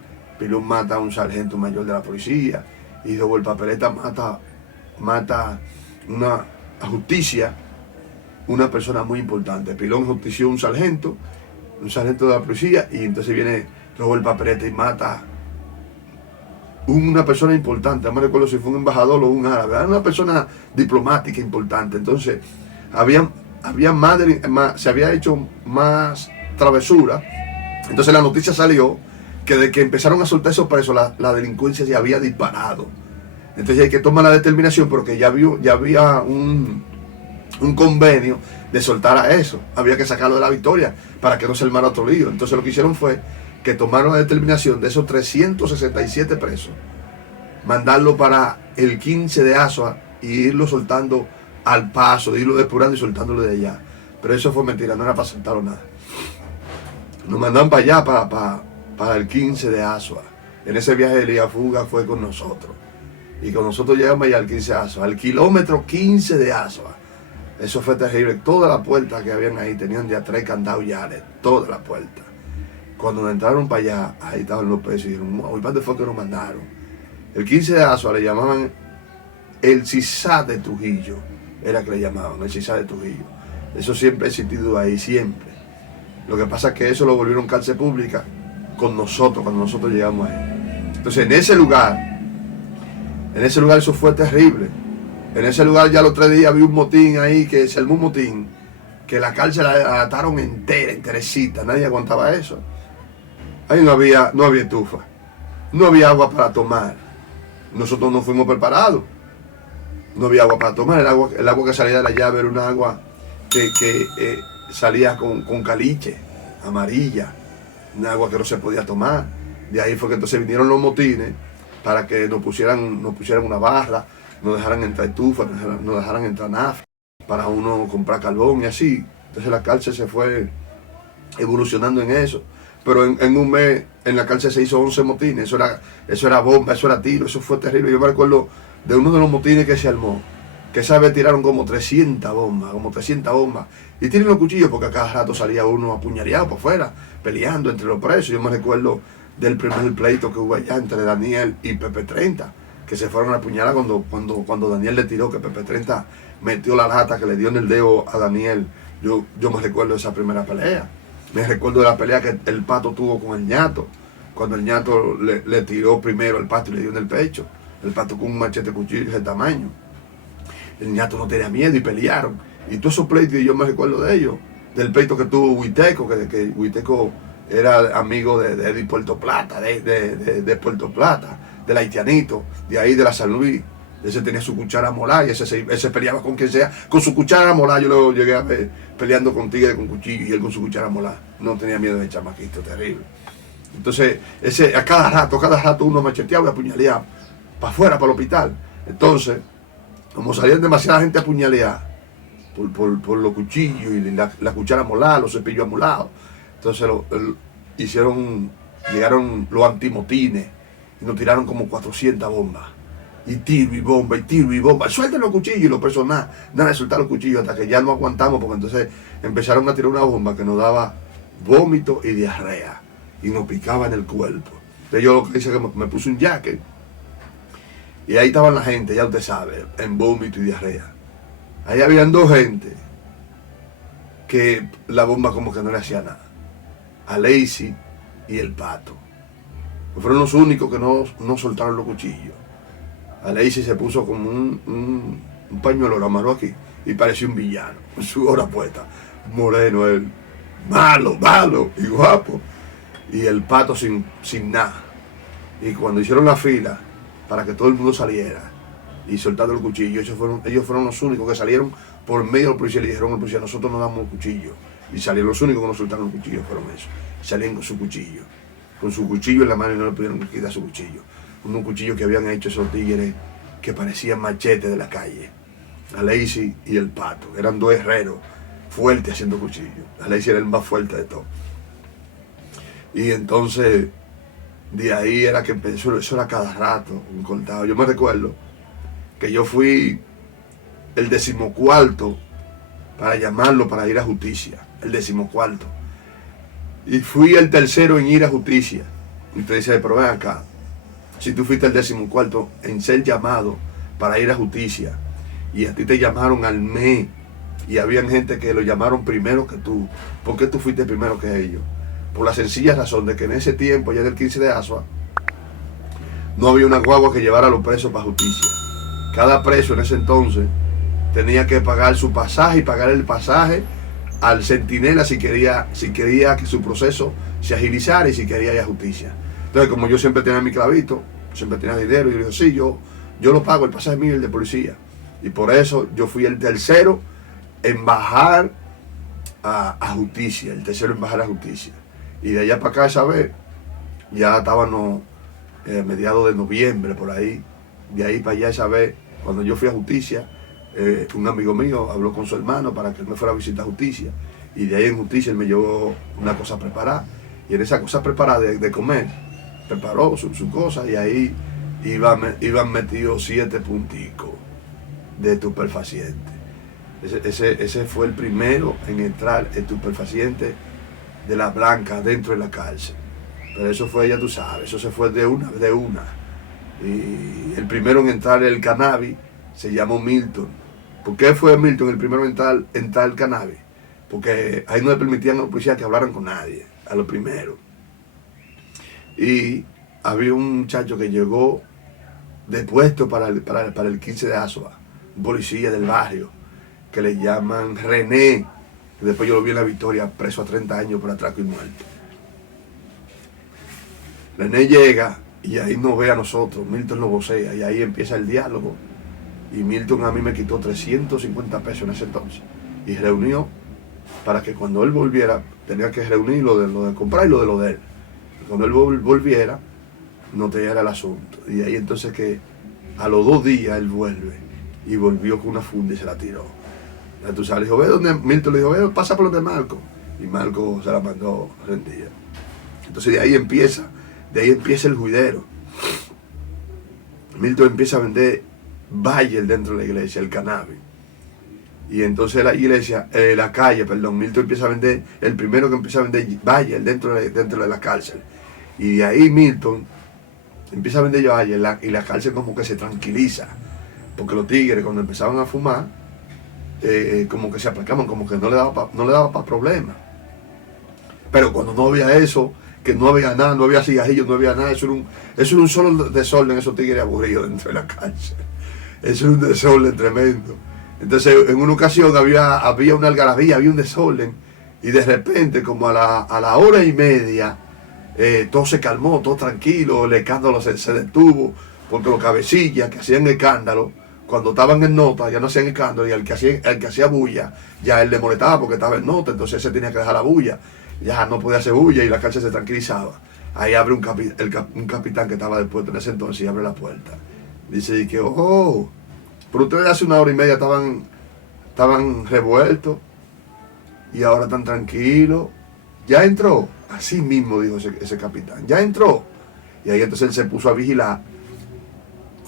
mata a un sargento mayor de la policía, y Robert Papeleta mata a Justicia, una persona muy importante. Pilón justició a un sargento de la policía, y entonces viene Robert Papeleta y mata una persona importante. No me recuerdo si fue un embajador o un árabe, era una persona diplomática importante. Entonces se había hecho más travesura. Entonces la noticia salió que de que empezaron a soltar esos presos, la delincuencia se había disparado. Entonces hay que tomar la determinación, porque ya había un convenio de soltar a eso. Había que sacarlo de La Victoria para que no se armara otro lío. Entonces lo que hicieron fue que tomaron la determinación de esos 367 presos, mandarlo para el 15 de Asua y irlo soltando al paso, de irlo depurando y soltándolo de allá. Pero eso fue mentira, no era para soltarlo nada. Nos mandaron para allá, para el 15 de Asua. En ese viaje de Elías Fuga fue con nosotros. Y con nosotros llegamos allá al 15 de Asua, al kilómetro 15 de Asua. Eso fue terrible. Todas las puertas que habían ahí tenían de a 3 candados ya, todas las puertas. Cuando nos entraron para allá, ahí estaban los presos y dijeron, ¿y para dónde fue que nos mandaron? El 15 de Asua le llamaban el CISA de Trujillo, era que le llamaban, el CISA de Trujillo. Eso siempre ha existido ahí, siempre. Lo que pasa es que eso lo volvieron cárcel pública con nosotros, cuando nosotros llegamos ahí. Entonces en ese lugar eso fue terrible. En ese lugar ya los 3 días había un motín ahí, que se armó un motín, que la cárcel la ataron enterecita, nadie aguantaba eso. Ahí no había estufa, no había agua para tomar. Nosotros no fuimos preparados. No había agua para tomar. El agua que salía de la llave era una agua que salía con caliche, amarilla, un agua que no se podía tomar. De ahí fue que entonces vinieron los motines para que nos pusieran una barra, nos dejaran entrar estufa, nos dejaran entrar nafta, para uno comprar carbón y así. Entonces la cárcel se fue evolucionando en eso. Pero en un mes en la cárcel se hizo 11 motines. Eso era bomba, eso era tiro, eso fue terrible. Yo me recuerdo de uno de los motines que se armó, que esa vez tiraron como 300 bombas. Y tienen los cuchillos porque a cada rato salía uno apuñaleado por fuera, peleando entre los presos. Yo me recuerdo del primer pleito que hubo allá entre Daniel y Pepe 30, que se fueron a apuñalar cuando Daniel le tiró, que Pepe 30 metió la lata que le dio en el dedo a Daniel. Yo me recuerdo de esa primera pelea. Me recuerdo de la pelea que el Pato tuvo con el Ñato, cuando el Ñato le tiró primero al Pato y le dio en el pecho. El Pato con un machete cuchillo de ese tamaño. El ñato no tenía miedo y pelearon. Y todos esos pleitos, yo me recuerdo de ellos. Del pleito que tuvo Huiteco, que Huiteco era amigo de Eddie Puerto Plata, de Puerto Plata, del haitianito, de ahí de la San Luis. Ese tenía su cuchara molada y ese peleaba con quien sea. Con su cuchara molada yo lo llegué a ver peleando con tigres con cuchillo y él con su cuchara molada. No tenía miedo de chamaquito, terrible. Entonces, a cada rato uno macheteaba y apuñaleaba para afuera, para el hospital. Entonces, como salían demasiada gente apuñaleada por los cuchillos y la cuchara molada, los cepillos amolados, entonces llegaron los antimotines y nos tiraron como 400 bombas. Y tiro y bomba, y tiro y bomba. Suelten los cuchillos y los personas, nada de soltar los cuchillos hasta que ya no aguantamos, porque entonces empezaron a tirar una bomba que nos daba vómito y diarrea y nos picaba en el cuerpo. Entonces yo lo que hice es que me puse un jacket y ahí estaban la gente, ya usted sabe, en vómito y diarrea. Ahí habían dos gente que la bomba como que no le hacía nada. A Lacey y el Pato. Fueron los únicos que no soltaron los cuchillos. A Lacey se puso como un pañuelo, lo amarró aquí y parecía un villano, con su hora puesta. Moreno él, malo y guapo. Y el Pato sin nada. Y cuando hicieron la fila para que todo el mundo saliera y soltando el cuchillo, ellos fueron los únicos que salieron por medio del policía y le dijeron al policía, nosotros no damos cuchillo. Y salieron los únicos que no soltaron el cuchillo, fueron esos. Salían con su cuchillo en la mano y no le pudieron quitar su cuchillo. Un cuchillo que habían hecho esos tigres que parecían machetes de la calle. A Lacey y el Pato, eran dos herreros fuertes haciendo cuchillos. A Lacey era el más fuerte de todos. Y entonces, de ahí era que empezó, eso era cada rato, un cortado. Yo me recuerdo que yo fui el 14º para llamarlo para ir a justicia, el 14º. Y fui el tercero en ir a justicia. Y usted dice, pero ven acá, si tú fuiste el 14º en ser llamado para ir a justicia y a ti te llamaron al mes y habían gente que lo llamaron primero que tú, ¿por qué tú fuiste primero que ellos? Por la sencilla razón de que en ese tiempo, ya del 15 de Asua, no había una guagua que llevara a los presos para justicia. Cada preso en ese entonces tenía que pagar su pasaje y pagar el pasaje al centinela si quería que su proceso se agilizara y si quería ir a justicia. Entonces, como yo siempre tenía mi clavito, siempre tenía dinero, y yo dije, sí, yo lo pago, el pasaje mío y el de policía. Y por eso yo fui el tercero en bajar a justicia, Y de allá para acá esa vez, ya estábamos mediados de noviembre, por ahí. De ahí para allá esa vez, cuando yo fui a justicia, un amigo mío habló con su hermano para que él me fuera a visitar justicia. Y de ahí en justicia él me llevó una cosa preparada. Y en esa cosa preparada de comer, preparó su cosa y ahí iban metidos 7 punticos de estupefaciente. Ese fue el primero en entrar estupefaciente de la blanca dentro de la cárcel. Pero eso fue, ya tú sabes, eso se fue de una. Y el primero en entrar el cannabis se llamó Milton. ¿Por qué fue Milton el primero en entrar el cannabis? Porque ahí no le permitían a los policías que hablaran con nadie, a los primeros. Y había un muchacho que llegó de puesto para el 15 de Asua, un policía del barrio, que le llaman René, que después yo lo vi en La Victoria, preso a 30 años por atraco y muerte. René llega y ahí nos ve a nosotros, Milton lo vocea, y ahí empieza el diálogo. Y Milton a mí me quitó 350 pesos en ese entonces, y reunió para que cuando él volviera, tenía que reunir lo de comprar y lo de él. Cuando él volviera, no te diera el asunto. Y ahí entonces que a los 2 días él vuelve y volvió con una funda y se la tiró. Ya tú sabes, le dijo, ve donde Milton, le dijo, ve, pasa por donde Marco. Y Marco se la mandó rendida. Entonces de ahí empieza el juidero. Milton empieza a vender Bayer dentro de la iglesia, el cannabis. Y entonces la calle, Milton empieza a vender, el primero que empieza a vender Bayer dentro de la cárcel. Y de ahí Milton empieza a vender Bayer y la cárcel como que se tranquiliza. Porque los tigres cuando empezaban a fumar, como que se aplacaban, como que no le daba para problemas. Pero cuando no había eso, que no había nada, no había cigarrillos, no había nada, eso era un solo desorden, esos tigres aburridos dentro de la cárcel. Eso era un desorden tremendo. Entonces, en una ocasión había una algarabía, había un desorden, y de repente, como a la hora y media, todo se calmó, todo tranquilo, el escándalo se detuvo, porque los cabecillas que hacían escándalo, cuando estaban en nota, ya no hacían escándalo, y el que hacía bulla, ya él le molestaba porque estaba en nota, entonces él se tenía que dejar la bulla, ya no podía hacer bulla y la cárcel se tranquilizaba. Ahí abre un capitán que estaba después en ese entonces y abre la puerta. Dice que, oh, pero ustedes hace una hora y media estaban revueltos y ahora están tranquilos. Ya entró. Así mismo dijo ese capitán. Ya entró. Y ahí entonces él se puso a vigilar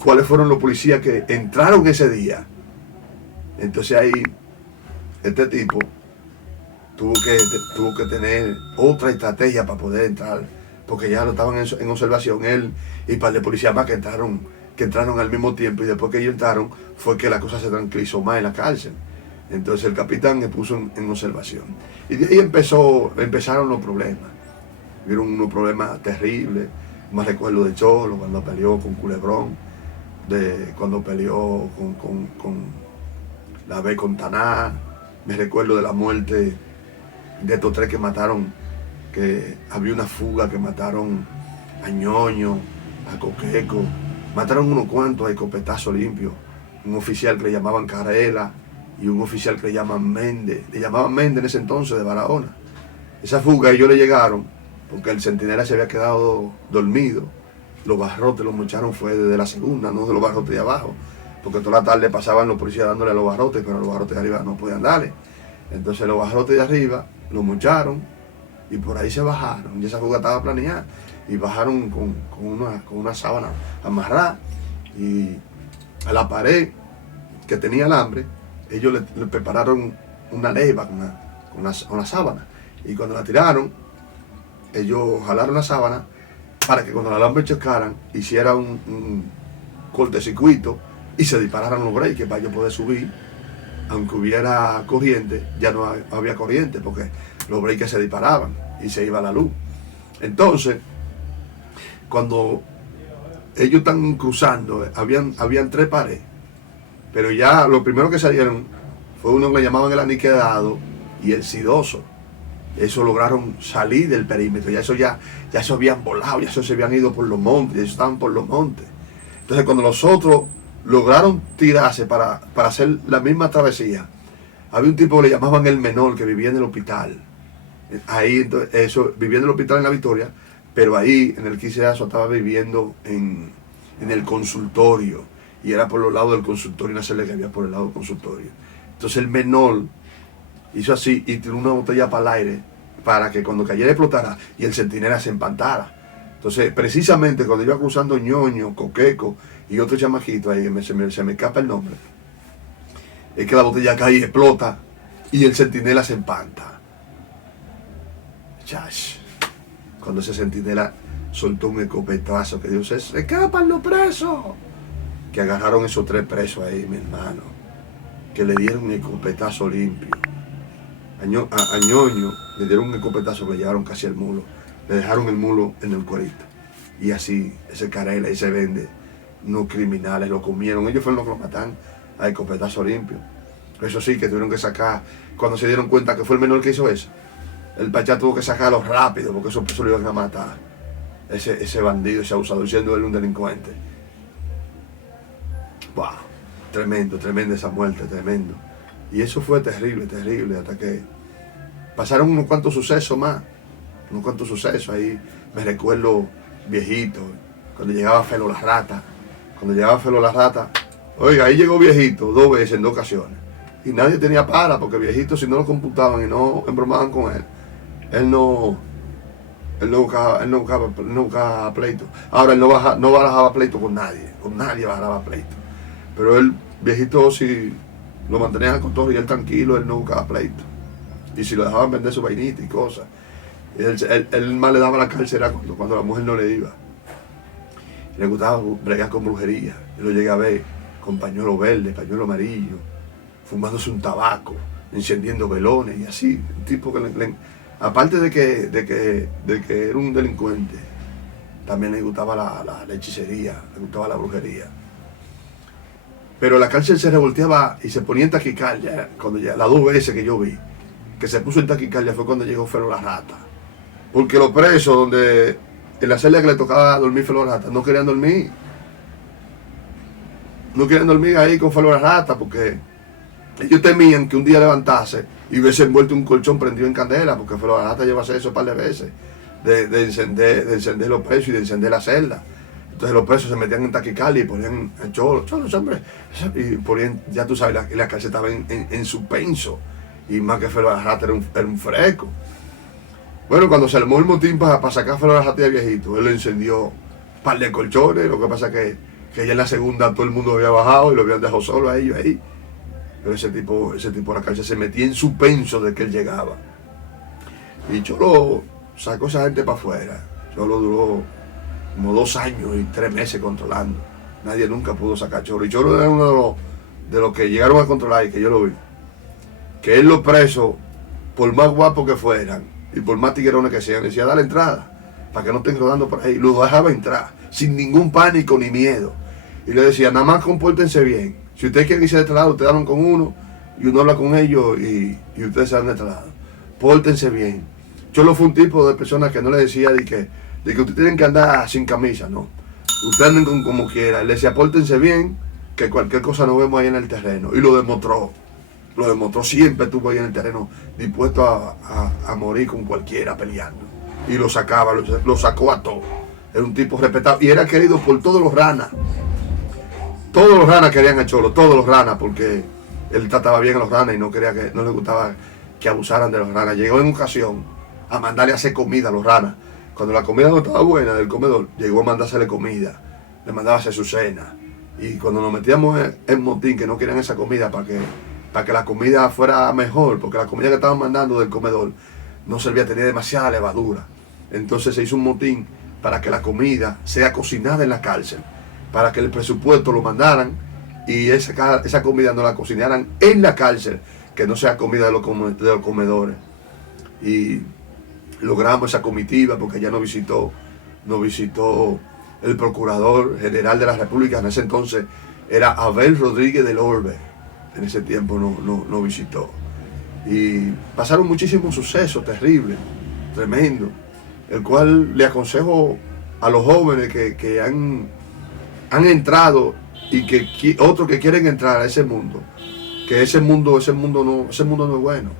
cuáles fueron los policías que entraron ese día. Entonces ahí este tipo tuvo que tener otra estrategia para poder entrar, porque ya lo estaban en observación él y un par de policías más que entraron al mismo tiempo, y después que ellos entraron fue que la cosa se tranquilizó más en la cárcel. Entonces el capitán me puso en observación. Y de ahí empezaron los problemas. Vieron unos problemas terribles. Más recuerdo de Cholo cuando peleó con Culebrón, cuando peleó con la B con Taná. Me recuerdo de la muerte de estos tres que mataron, que había una fuga que mataron a Ñoño, a Coqueco. Mataron unos cuantos a escopetazo limpio. Un oficial que le llamaban Carela y un oficial que le llamaban Méndez. Le llamaban Méndez en ese entonces, de Barahona. Esa fuga ellos le llegaron porque el centinela se había quedado dormido. Los barrotes los mocharon fue desde la segunda, no de los barrotes de abajo. Porque toda la tarde pasaban los policías dándole a los barrotes, pero los barrotes de arriba no podían darle. Entonces los barrotes de arriba los mocharon y por ahí se bajaron. Y esa fuga estaba planeada. Y bajaron con una sábana amarrada, y a la pared que tenía alambre, ellos le prepararon una leva con una sábana, y cuando la tiraron, ellos jalaron la sábana para que cuando el alambre chocaran hiciera un cortocircuito y se dispararan los breaks para ellos poder subir. Aunque hubiera corriente, ya no había corriente porque los breaks se disparaban y se iba la luz. Entonces, cuando ellos están cruzando, habían tres paredes, pero ya lo primero que salieron fue uno que le llamaban el aniquedado y el sidoso. Eso lograron salir del perímetro, ya eso habían volado, ya eso se habían ido por los montes, ya eso estaban por los montes. Entonces cuando los otros lograron tirarse para hacer la misma travesía, había un tipo que le llamaban el menor que vivía en el hospital. Ahí entonces, vivía en el hospital en La Victoria, pero ahí en el Quiseazo estaba viviendo en el consultorio, y era por los lados del consultorio, una celda que había por el lado del consultorio. Entonces el menor hizo así y tiró una botella para el aire para que cuando cayera explotara y el centinela se empantara. Entonces precisamente cuando iba cruzando Ñoño, Coqueco y otro chamaquito, ahí se me escapa el nombre, es que la botella cae y explota y el centinela se empanta. Chash. Cuando ese centinela soltó un escopetazo que dijo, ¡se escapan los presos! Que agarraron esos tres presos ahí, mi hermano, que le dieron un escopetazo limpio. A Ñoño le dieron un escopetazo que le llevaron casi al mulo. Le dejaron el mulo en el cuerito. Y así, ese Carela y ese Vende, unos criminales, lo comieron. Ellos fueron los que lo mataron a escopetazo limpio. Eso sí, que tuvieron que sacar, cuando se dieron cuenta que fue el menor que hizo eso, el Pachá tuvo que sacarlo rápido porque esos presos lo iban a matar. Ese bandido, ese abusador, siendo él un delincuente. Wow, tremenda esa muerte, tremendo. Y eso fue terrible, hasta que pasaron unos cuantos sucesos más. Ahí me recuerdo viejito, cuando llegaba Felo la Rata. Oiga, ahí llegó viejito 2 veces en 2 ocasiones. Y nadie tenía para, porque viejito, si no lo computaban y no embromaban con él, él no buscaba pleito. Ahora él no barajaba pleito con nadie barajaba pleito. Pero él, viejito, si lo mantenían con todo y él tranquilo, él no buscaba pleito. Y si lo dejaban vender su vainita y cosas, él más le daba la cárcel cuando la mujer no le iba. Le gustaba bregar con brujería. Yo lo llegué a ver con pañuelo verde, pañuelo amarillo, fumándose un tabaco, encendiendo velones y así. Un tipo que aparte de que era un delincuente, también le gustaba la hechicería, le gustaba la brujería. Pero la cárcel se revolteaba y se ponía en taquicardia. Cuando ya, las 2 veces que yo vi que se puso en taquicardia fue cuando llegó Felo la Rata. Porque los presos, donde en la celda que le tocaba dormir Felo la Rata, no querían dormir. No querían dormir ahí con Felo la Rata porque ellos temían que un día levantase y hubiese envuelto un colchón prendido en candela, porque Felo la Rata lleva a hacer eso un par de veces, de encender los presos y de encender la celda. Entonces los presos se metían en taquicardia y ponían cholos, hombre. Y ponían, ya tú sabes, la cárcel estaba en suspenso. Y más que Felo la Rata era un fresco. Bueno, cuando se armó el motín para sacar a Felo la Rata de viejito, él le encendió un par de colchones. Lo que pasa es que ya en la segunda todo el mundo había bajado y lo habían dejado solo a ellos ahí. Pero ese tipo de la cárcel se metía en suspenso de que él llegaba. Y Cholo sacó a esa gente para afuera. Cholo duró como 2 años y 3 meses controlando. Nadie nunca pudo sacar a Cholo. Y Cholo era uno de los que llegaron a controlar, y que yo lo vi. Que él los presos, por más guapos que fueran y por más tiguerones que sean, decía, dale entrada para que no estén rodando por ahí. Lo dejaba entrar sin ningún pánico ni miedo. Y le decía, nada más compórtense bien. Si ustedes quieren irse de este lado, ustedes hablan con uno y uno habla con ellos y ustedes se van de este lado. Pórtense bien. Cholo fue un tipo de persona que no le decía de que ustedes tienen que andar sin camisa, no. Ustedes anden como quieran. Él decía, pórtense bien, que cualquier cosa nos vemos ahí en el terreno. Y lo demostró. Lo demostró, siempre estuvo ahí en el terreno, dispuesto a morir con cualquiera peleando. Y lo sacaba, lo sacó a todos. Era un tipo respetado y era querido por todos los ranas. Todos los ranas querían a Cholo, todos los ranas, porque él trataba bien a los ranas y no les gustaba que abusaran de los ranas. Llegó en ocasión a mandarle a hacer comida a los ranas. Cuando la comida no estaba buena del comedor, llegó a mandársele comida, le mandaba a hacer su cena. Y cuando nos metíamos en motín, que no querían esa comida para que la comida fuera mejor, porque la comida que estaban mandando del comedor no servía, tenía demasiada levadura. Entonces se hizo un motín para que la comida sea cocinada en la cárcel, para que el presupuesto lo mandaran y esa comida no la cocinaran en la cárcel, que no sea comida de los comedores. Y logramos esa comitiva porque ya nos visitó el Procurador General de la República. En ese entonces era Abel Rodríguez del Orbe. En ese tiempo no visitó. Y pasaron muchísimos sucesos terribles, tremendos, el cual le aconsejo a los jóvenes que han entrado y que otros que quieren entrar a ese mundo, que ese mundo no es bueno.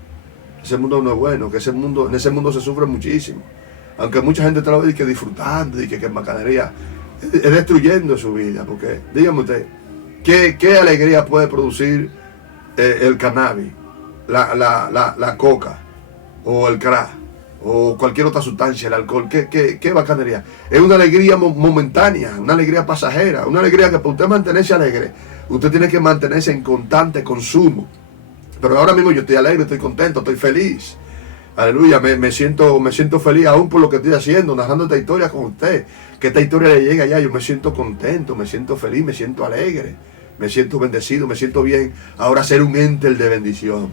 Ese mundo no es bueno, que en ese mundo se sufre muchísimo. Aunque mucha gente te lo ve que disfrutando y que en bacanería, es destruyendo su vida. Porque, dígame usted, ¿qué alegría puede producir el cannabis, la coca, o el crack, o cualquier otra sustancia, el alcohol? ¿Qué bacanería? Es una alegría momentánea, una alegría pasajera, una alegría que para usted mantenerse alegre, usted tiene que mantenerse en constante consumo. Pero ahora mismo yo estoy alegre, estoy contento, estoy feliz. Aleluya, me siento feliz aún por lo que estoy haciendo, narrando esta historia con usted. Que esta historia le llegue allá, yo me siento contento, me siento feliz, me siento alegre, me siento bendecido, me siento bien. Ahora ser un ente de bendición.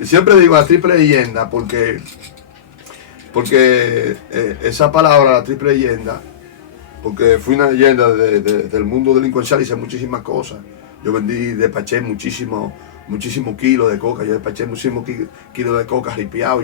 Y siempre digo la triple leyenda porque esa palabra, la triple leyenda, porque fui una leyenda del mundo delincuencial y hice muchísimas cosas. Yo despaché muchísimos kilos de coca, yo despaché muchísimos kilos de coca ripiado,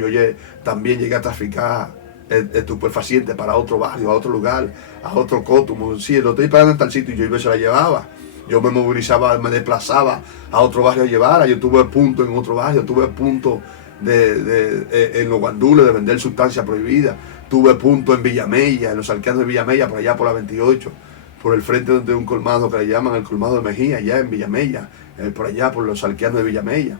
también llegué a traficar estupefacientes para otro barrio, a otro lugar, a otro cótumo. Sí, lo estoy pagando en tal sitio y yo se la llevaba. Yo me movilizaba, me desplazaba a otro barrio a llevarla. Yo tuve punto en otro barrio, tuve punto en los guandules de vender sustancia prohibida. Tuve punto en Villamella, en los alqueanos de Villamella, por allá por la 28, por el frente de un colmado que le llaman el colmado de Mejía, allá en Villamella, por allá por los alqueanos de Villamella.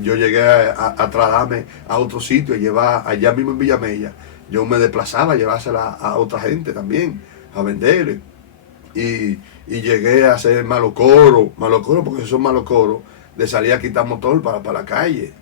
Yo llegué a trasladarme a otro sitio, a llevar allá mismo en Villamella. Yo me desplazaba a llevársela a otra gente también, a vender. Y llegué a hacer malocoro, porque esos son malocoros, de salir a quitar motor para la calle.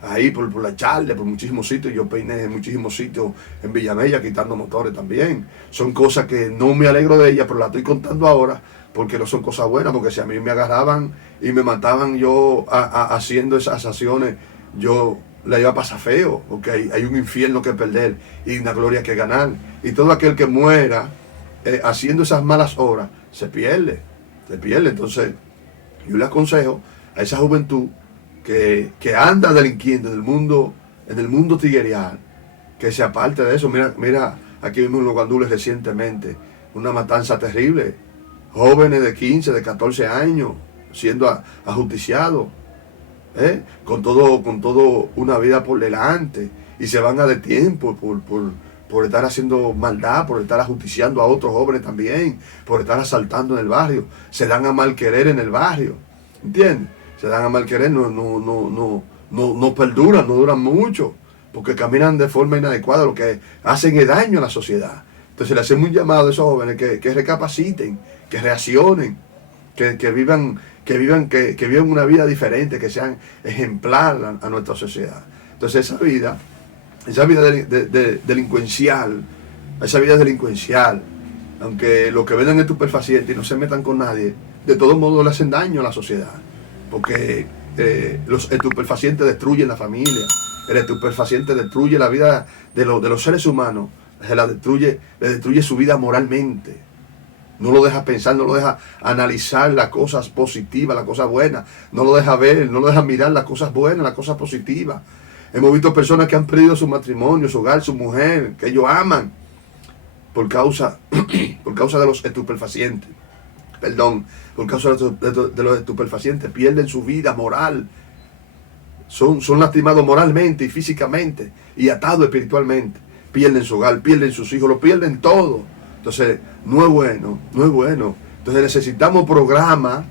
Ahí por la Charle, por muchísimos sitios. Yo peiné en muchísimos sitios en Villamella quitando motores también. Son cosas que no me alegro de ellas, pero las estoy contando ahora porque no son cosas buenas. Porque si a mí me agarraban y me mataban yo haciendo esas acciones, yo la iba a pasar feo, porque hay un infierno que perder y una gloria que ganar. Y todo aquel que muera haciendo esas malas obras se pierde. Entonces Yo le aconsejo a esa juventud que anda delinquiendo en el mundo tiguerial, que se aparte de eso. Mira, aquí vimos en Los Guandules recientemente una matanza terrible. Jóvenes de 15, de 14 años siendo ajusticiados, con todo una vida por delante, y se van a de tiempo por estar haciendo maldad, por estar ajusticiando a otros jóvenes también, por estar asaltando en el barrio. Se dan a mal querer en el barrio, ¿entiendes? Se dan a mal querer, no perduran, no duran mucho, porque caminan de forma inadecuada, lo que hacen es daño a la sociedad. Entonces le hacemos un llamado a esos jóvenes que recapaciten, que reaccionen, que vivan una vida diferente, que sean ejemplar a nuestra sociedad. Entonces esa vida delincuencial, aunque lo que venden es estupefaciente y no se metan con nadie, de todos modos le hacen daño a la sociedad, porque los estupefacientes destruyen la familia, el estupefaciente destruye la vida de los seres humanos, le destruye su vida moralmente. No lo deja pensar, no lo deja analizar las cosas positivas, las cosas buenas. No lo deja ver, no lo deja mirar las cosas buenas, las cosas positivas. Hemos visto personas que han perdido su matrimonio, su hogar, su mujer, que ellos aman, por causa de los estupefacientes. Por causa de los estupefacientes, pierden su vida moral. Son lastimados moralmente y físicamente y atados espiritualmente. Pierden su hogar, pierden sus hijos, lo pierden todo. Entonces, no es bueno. Entonces necesitamos programas,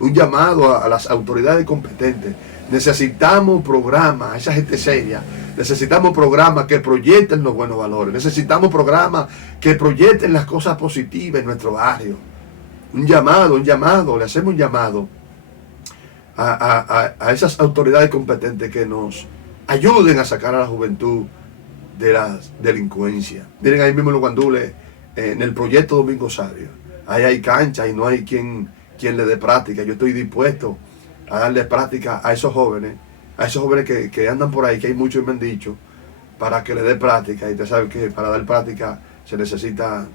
un llamado a las autoridades competentes. Necesitamos programas, a esa gente seria. Necesitamos programas que proyecten los buenos valores. Necesitamos programas que proyecten las cosas positivas en nuestro barrio. Le hacemos un llamado a esas autoridades competentes que nos ayuden a sacar a la juventud de la delincuencia. Miren, ahí mismo en Los Guandules, en el proyecto Domingo Sabio, ahí hay cancha y no hay quien le dé práctica. Yo estoy dispuesto a darle práctica a esos jóvenes que andan por ahí, que hay muchos y me han dicho, para que le dé práctica. Y usted sabe que para dar práctica se necesitan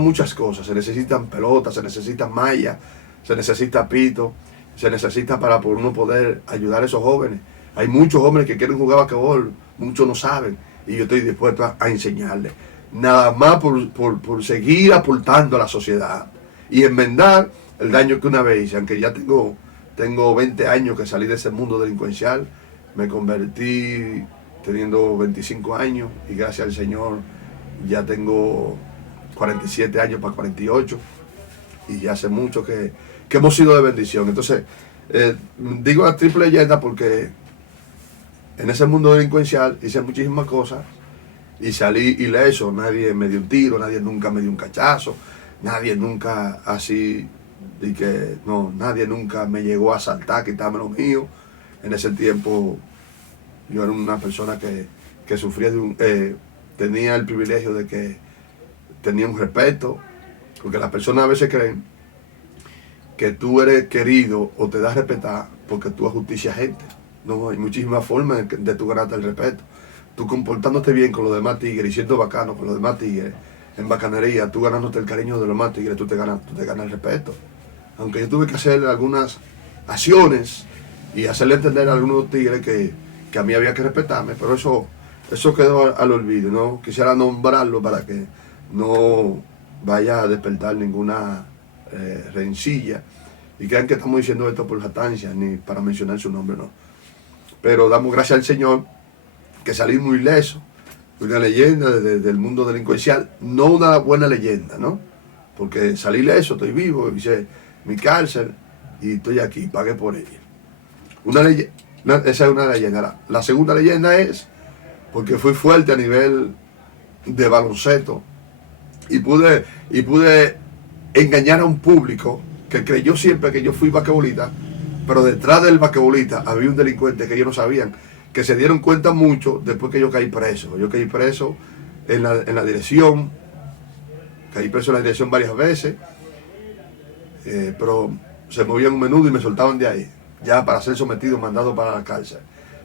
muchas cosas. Se necesitan pelotas, se necesitan mallas, se necesita pito, se necesita para uno poder ayudar a esos jóvenes. Hay muchos jóvenes que quieren jugar basquetbol, muchos no saben, y yo estoy dispuesto a enseñarles. Nada más por seguir aportando a la sociedad y enmendar el daño que una vez hice. Aunque ya tengo 20 años que salí de ese mundo delincuencial, me convertí teniendo 25 años y gracias al Señor ya tengo 47 años para 48, y ya hace mucho que hemos sido de bendición. Entonces, digo la triple leyenda porque en ese mundo delincuencial hice muchísimas cosas y salí ileso. Nadie me dio un tiro, nadie nunca me dio un cachazo, nadie nunca nadie nunca me llegó a asaltar, quitarme lo mío. En ese tiempo yo era una persona que sufría tenía el privilegio de que tenía un respeto, porque las personas a veces creen que tú eres querido o te das a respetar porque tú ajusticias gente. No, hay muchísimas formas de tú ganarte el respeto. Tú comportándote bien con los demás tigres y siendo bacano con los demás tigres, en bacanería, tú ganándote el cariño de los demás tigres, tú te ganas el respeto. Aunque yo tuve que hacer algunas acciones y hacerle entender a algunos tigres que a mí había que respetarme, pero eso quedó al olvido. No quisiera nombrarlo para que no vaya a despertar ninguna rencilla y crean que estamos diciendo esto por jactancia ni para mencionar su nombre, no. Pero damos gracias al Señor que salí muy ileso. Una leyenda del mundo delincuencial, no una buena leyenda, ¿no? Porque salí ileso, estoy vivo, hice mi cárcel y estoy aquí, pagué por ella. Esa es una leyenda. La segunda leyenda es porque fui fuerte a nivel de baloncesto y pude engañar a un público que creyó siempre que yo fui basquetbolista, pero detrás del basquetbolista había un delincuente que ellos no sabían, que se dieron cuenta mucho después que yo caí preso. Yo caí preso en la dirección, varias veces, pero se movían un menudo y me soltaban de ahí, ya para ser sometido, mandado para la cárcel.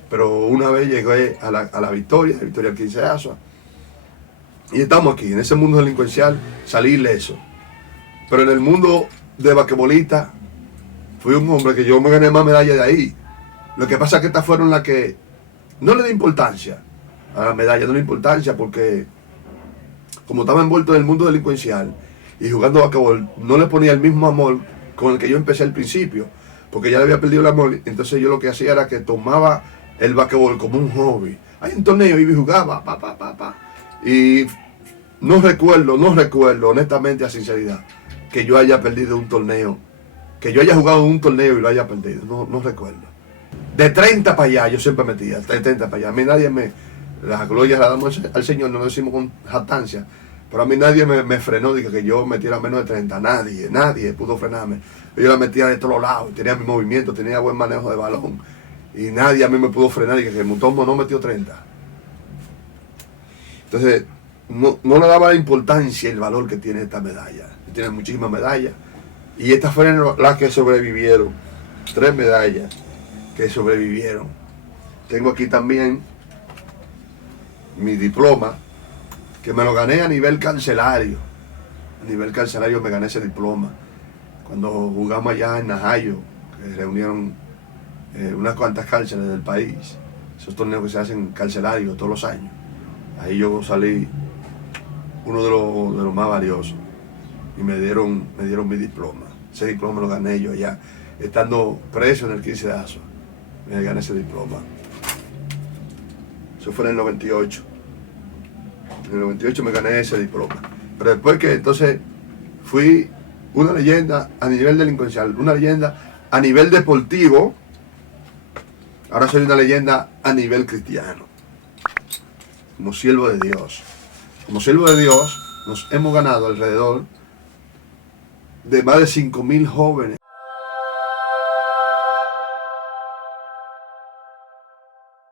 Pero una vez llegué a la Victoria el 15 Asua, y estamos aquí, en ese mundo delincuencial, salí ileso. Pero en el mundo de basquetbolista, fui un hombre que yo me gané más medallas de ahí. Lo que pasa es que estas fueron las que no le di importancia a la medalla, no le di importancia porque como estaba envuelto en el mundo delincuencial y jugando basquetbol, no le ponía el mismo amor con el que yo empecé al principio, porque ya le había perdido el amor. Entonces yo lo que hacía era que tomaba el basquetbol como un hobby. Hay un torneo y jugaba, y no recuerdo, honestamente, a sinceridad, que yo haya perdido un torneo, que yo haya jugado un torneo y lo haya perdido, no recuerdo. De 30 para allá, yo siempre metía, de 30 para allá. A mí nadie las glorias las damos al Señor, no lo decimos con jactancia, pero a mí nadie me frenó, de que yo metiera menos de 30, nadie pudo frenarme. Yo la metía de todos lados, tenía mi movimiento, tenía buen manejo de balón, y nadie a mí me pudo frenar, y que el Mutombo no metió 30. Entonces, no le daba la importancia y el valor que tiene esta medalla. Tiene muchísimas medallas, y estas fueron las que sobrevivieron, 3 medallas que sobrevivieron. Tengo aquí también mi diploma, que me lo gané a nivel carcelario. A nivel carcelario me gané ese diploma. Cuando jugamos allá en Najayo, que reunieron unas cuantas cárceles del país, esos torneos que se hacen carcelarios todos los años. Ahí yo salí uno de los más valiosos y me dieron mi diploma. Ese diploma lo gané yo allá, estando preso en el 15 de Azua. Me gané ese diploma. Eso fue en el 98. En el 98 me gané ese diploma. Pero después que entonces fui una leyenda a nivel delincuencial, una leyenda a nivel deportivo, ahora soy una leyenda a nivel cristiano. Como siervo de Dios. Como siervo de Dios nos hemos ganado alrededor de más de 5,000 jóvenes